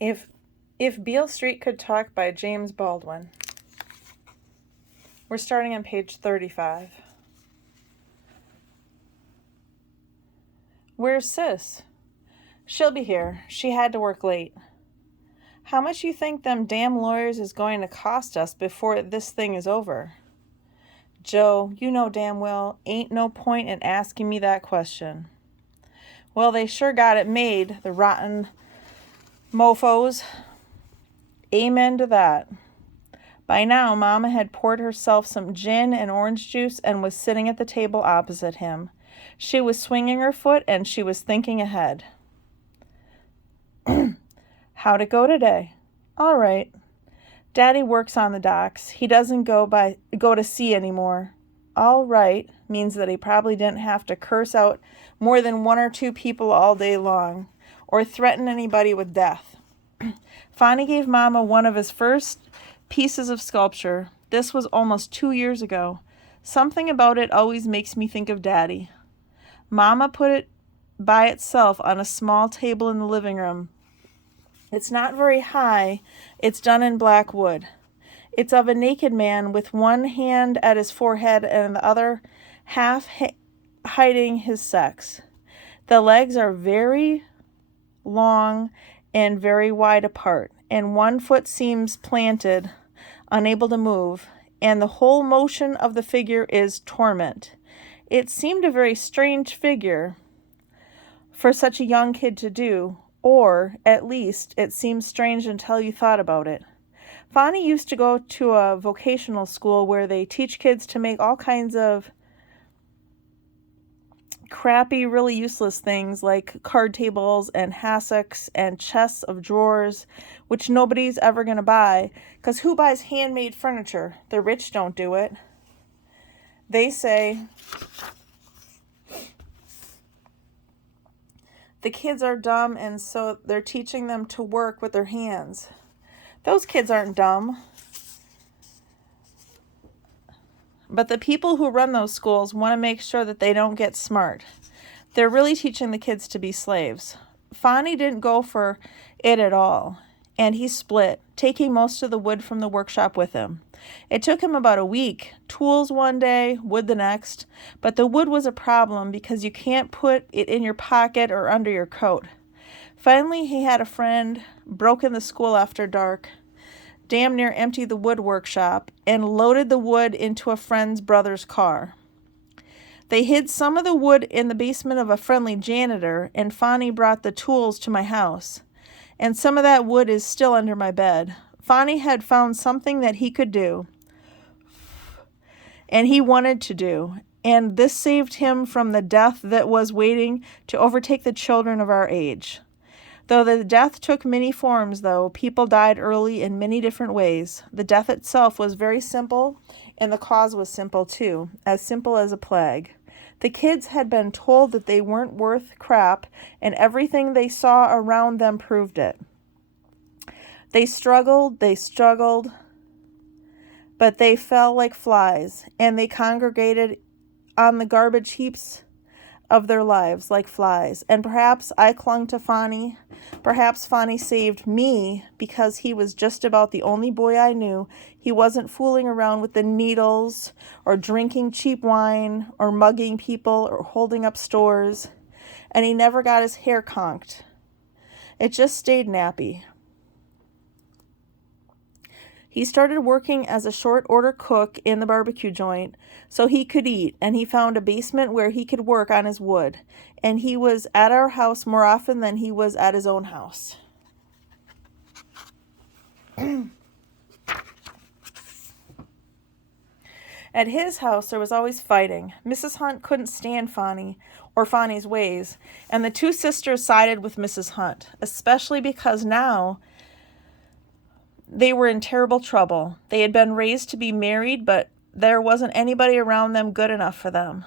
If Beale Street Could Talk by James Baldwin. We're starting on page 35. Where's Sis? She'll be here. She had to work late. How much you think them damn lawyers is going to cost us before this thing is over? Joe, you know damn well, ain't no point in asking me that question. Well, they sure got it made, the rotten mofos. Amen to that. By now, Mama had poured herself some gin and orange juice and was sitting at the table opposite him. She was swinging her foot and she was thinking ahead. How'd it go today? All right. Daddy works on the docks. He doesn't go to sea anymore. All right means that he probably didn't have to curse out more than one or two people all day long, or threaten anybody with death. Fonny gave Mama one of his first pieces of sculpture. This was almost 2 years ago. Something about it always makes me think of Daddy. Mama put it by itself on a small table in the living room. It's not very high. It's done in black wood. It's of a naked man with one hand at his forehead and the other half hiding his sex. The legs are very long and very wide apart, and one foot seems planted, unable to move, and the whole motion of the figure is torment. It seemed a very strange figure for such a young kid to do, or, at least, it seemed strange until you thought about it. Fonny used to go to a vocational school where they teach kids to make all kinds of crappy, really useless things like card tables and hassocks and chests of drawers, which nobody's ever going to buy, because who buys handmade furniture? The rich don't do it. They say the kids are dumb, and so they're teaching them to work with their hands. Those kids aren't dumb. But the people who run those schools want to make sure that they don't get smart. They're really teaching the kids to be slaves. Fonny didn't go for it at all, and he split, taking most of the wood from the workshop with him. It took him about a week, tools one day, wood the next, but the wood was a problem because you can't put it in your pocket or under your coat. Finally, he had a friend, broke in the school after dark, damn near emptied the wood workshop, and loaded the wood into a friend's brother's car. They hid some of the wood in the basement of a friendly janitor, and Fonny brought the tools to my house. And some of that wood is still under my bed. Fonny had found something that he could do, and he wanted to do, and this saved him from the death that was waiting to overtake the children of our age. Though the death took many forms, though, people died early in many different ways. The death itself was very simple, and the cause was simple too, as simple as a plague. The kids had been told that they weren't worth crap, and everything they saw around them proved it. They struggled, but they fell like flies, and they congregated on the garbage heaps of their lives like flies. And perhaps I clung to Fonny. Perhaps Fonny saved me because he was just about the only boy I knew. He wasn't fooling around with the needles or drinking cheap wine or mugging people or holding up stores. And he never got his hair conked. It just stayed nappy. He started working as a short-order cook in the barbecue joint so he could eat, and he found a basement where he could work on his wood. And he was at our house more often than he was at his own house. At his house, there was always fighting. Mrs. Hunt couldn't stand Fonny or Fonny's ways, and the two sisters sided with Mrs. Hunt, especially because now they were in terrible trouble. They had been raised to be married, but there wasn't anybody around them good enough for them.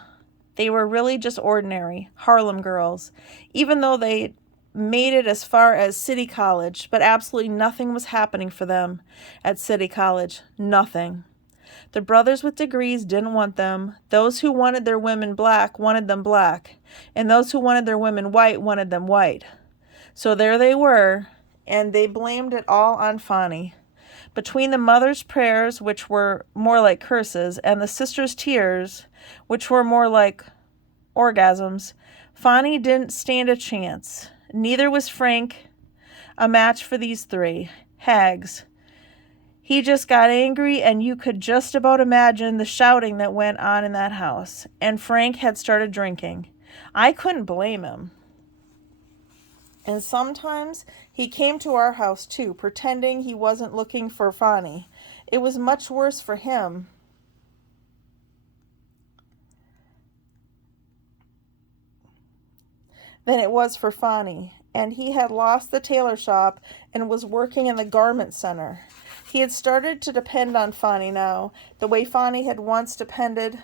They were really just ordinary Harlem girls, even though they made it as far as City College, but absolutely nothing was happening for them at City College. Nothing. The brothers with degrees didn't want them. Those who wanted their women black wanted them black, and those who wanted their women white wanted them white. So there they were, and they blamed it all on Fonny. Between the mother's prayers, which were more like curses, and the sister's tears, which were more like orgasms, Fonny didn't stand a chance. Neither was Frank a match for these three hags. He just got angry, and you could just about imagine the shouting that went on in that house. And Frank had started drinking. I couldn't blame him. And sometimes he came to our house too, pretending he wasn't looking for Fonny. It was much worse for him than it was for Fonny, and he had lost the tailor shop and was working in the garment center. He had started to depend on Fonny now, the way Fonny had once depended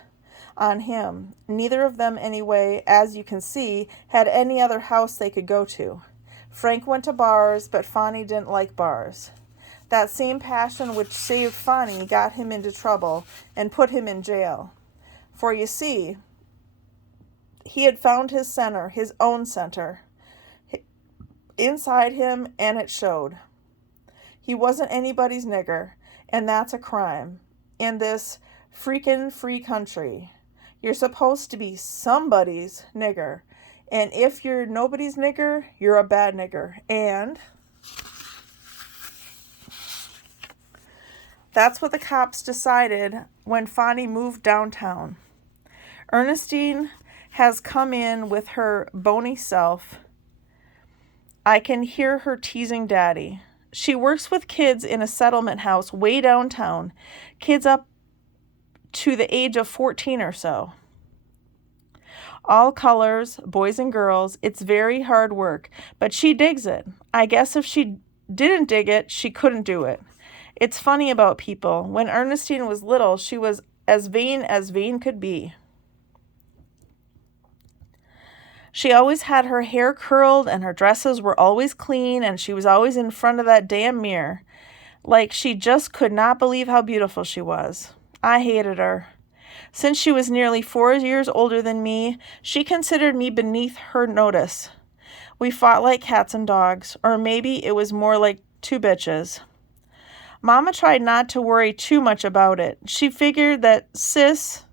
on him. Neither of them, anyway, as you can see, had any other house they could go to. Frank went to bars, but Fonny didn't like bars. That same passion which saved Fonny got him into trouble and put him in jail. For you see, he had found his center, his own center, inside him, and it showed. He wasn't anybody's nigger, and that's a crime. In this freaking free country, you're supposed to be somebody's nigger. And if you're nobody's nigger, you're a bad nigger. And that's what the cops decided when Fonny moved downtown. Ernestine has come in with her bony self. I can hear her teasing Daddy. She works with kids in a settlement house way downtown, kids up to the age of 14 or so. All colors, boys and girls. It's very hard work, but she digs it. I guess if she didn't dig it, she couldn't do it. It's funny about people. When Ernestine was little, she was as vain could be. She always had her hair curled, and her dresses were always clean, and she was always in front of that damn mirror. Like she just could not believe how beautiful she was. I hated her. Since she was nearly 4 years older than me, she considered me beneath her notice. We fought like cats and dogs, or maybe it was more like two bitches. Mama tried not to worry too much about it. She figured that Sis,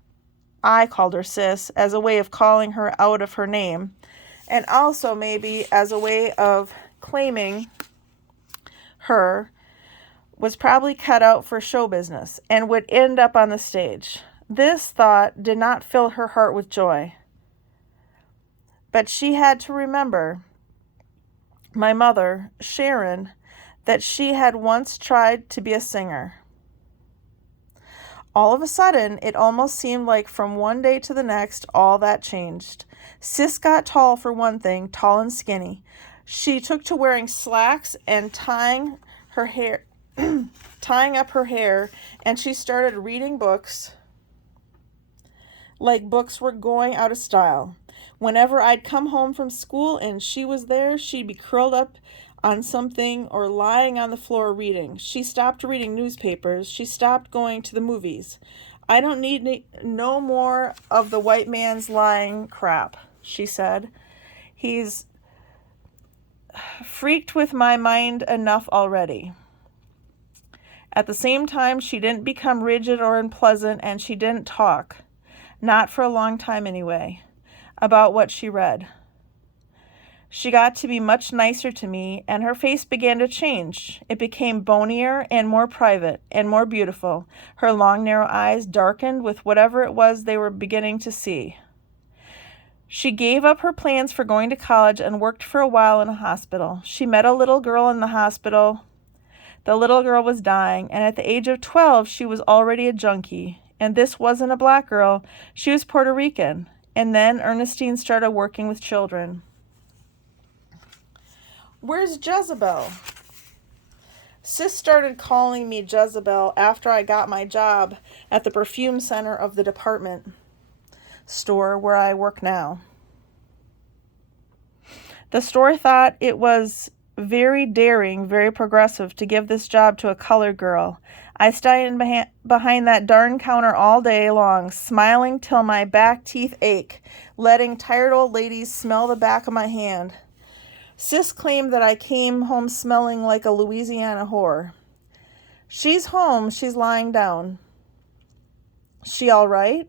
I called her Sis, as a way of calling her out of her name, and also maybe as a way of claiming her, was probably cut out for show business and would end up on the stage. This thought did not fill her heart with joy. But she had to remember my mother, Sharon, that she had once tried to be a singer. All of a sudden, it almost seemed like from one day to the next, all that changed. Sis got tall for one thing, tall and skinny. She took to wearing slacks and tying up her hair, and she started reading books like books were going out of style. Whenever I'd come home from school and she was there, she'd be curled up on something or lying on the floor reading. She stopped reading newspapers. She stopped going to the movies. I don't need no more of the white man's lying crap, she said. He's freaked with my mind enough already. At the same time, she didn't become rigid or unpleasant, and she didn't talk. Not for a long time anyway, about what she read. She got to be much nicer to me, and her face began to change. It became bonier and more private and more beautiful. Her long, narrow eyes darkened with whatever it was they were beginning to see. She gave up her plans for going to college and worked for a while in a hospital. She met a little girl in the hospital. The little girl was dying, and at the age of 12, she was already a junkie. And this wasn't a black girl. She was Puerto Rican. And then Ernestine started working with children. Where's Jezebel? Sis started calling me Jezebel after I got my job at the perfume center of the department store where I work now. The store thought it was very daring, very progressive to give this job to a colored girl. I stand behind that darn counter all day long, smiling till my back teeth ache, letting tired old ladies smell the back of my hand. Sis claimed that I came home smelling like a Louisiana whore. She's home. She's lying down. She all right?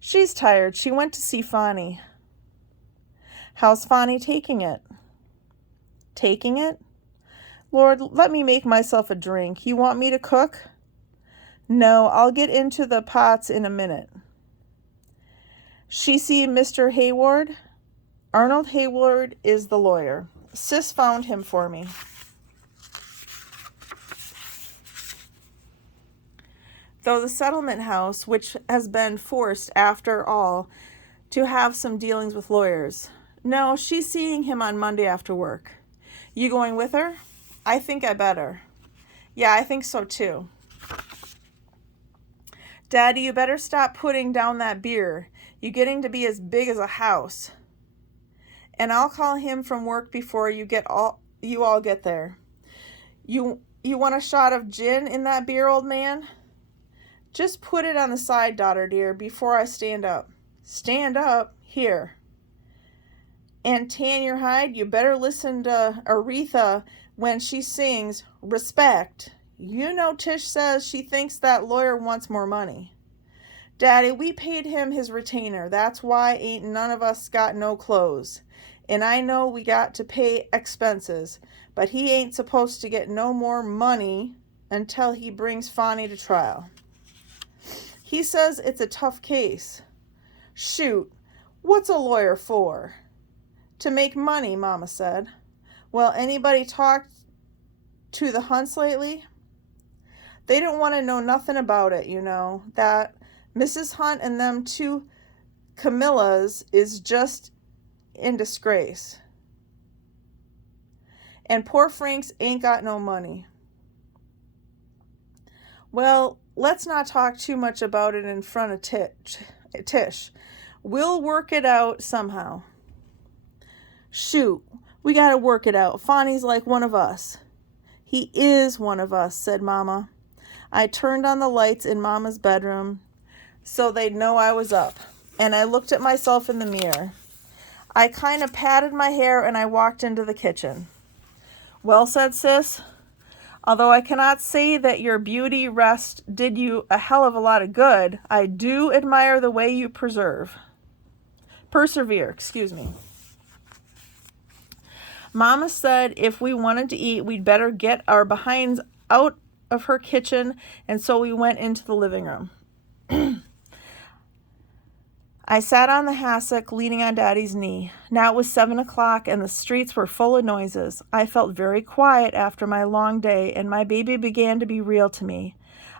She's tired. She went to see Fonny. How's Fonny taking it? Taking it? Lord, let me make myself a drink. You want me to cook? No, I'll get into the pots in a minute. She see Mr. Hayward? Arnold Hayward is the lawyer. Sis found him for me. Though the settlement house, which has been forced after all to have some dealings with lawyers. No, she's seeing him on Monday after work. You going with her? I think I better. Yeah, I think so too. Daddy, you better stop putting down that beer. You're getting to be as big as a house. And I'll call him from work before you all get there. You want a shot of gin in that beer, old man? Just put it on the side, daughter dear, before I stand up. Stand up? Here. And tan your hide, you better listen to Aretha when she sings respect. You know Tish says she thinks that lawyer wants more money. Daddy, we paid him his retainer. That's why ain't none of us got no clothes. And I know we got to pay expenses, but he ain't supposed to get no more money until he brings Fonny to trial. He says it's a tough case. Shoot, what's a lawyer for? To make money, Mama said. Well, anybody talked to the Hunts lately? They don't want to know nothing about it, you know. That Mrs. Hunt and them two Camillas is just in disgrace. And poor Franks ain't got no money. Well, let's not talk too much about it in front of Tish. We'll work it out somehow. Shoot, we gotta work it out. Fonny's like one of us. He is one of us, said Mama. I turned on the lights in Mama's bedroom so they'd know I was up, and I looked at myself in the mirror. I kind of patted my hair and I walked into the kitchen. Well, said Sis, although I cannot say that your beauty rest did you a hell of a lot of good, I do admire the way you persevere. Mama said if we wanted to eat, we'd better get our behinds out of her kitchen, and so we went into the living room. I sat on the hassock, leaning on Daddy's knee. Now it was 7 o'clock, and the streets were full of noises. I felt very quiet after my long day, and my baby began to be real to me.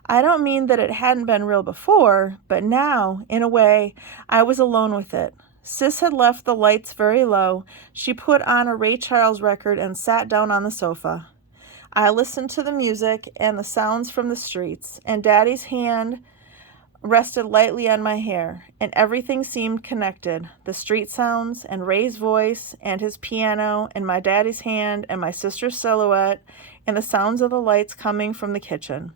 I don't mean that it hadn't been real before, but now, in a way, I was alone with it. Sis had left the lights very low. She put on a Ray Charles record and sat down on the sofa. I listened to the music and the sounds from the streets, and Daddy's hand rested lightly on my hair, and everything seemed connected. The street sounds, and Ray's voice, and his piano, and my daddy's hand, and my sister's silhouette, and the sounds of the lights coming from the kitchen.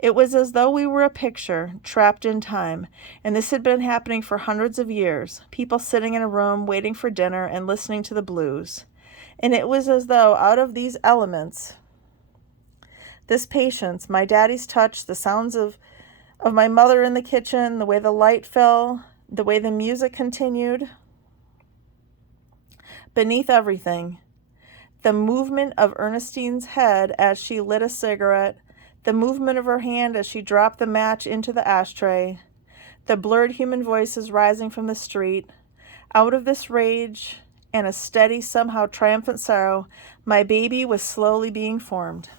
It was as though we were a picture, trapped in time, and this had been happening for hundreds of years, people sitting in a room waiting for dinner and listening to the blues. And it was as though out of these elements, this patience, my daddy's touch, the sounds of my mother in the kitchen, the way the light fell, the way the music continued, beneath everything, the movement of Ernestine's head as she lit a cigarette, the movement of her hand as she dropped the match into the ashtray, the blurred human voices rising from the street. Out of this rage and a steady, somehow triumphant sorrow, my baby was slowly being formed.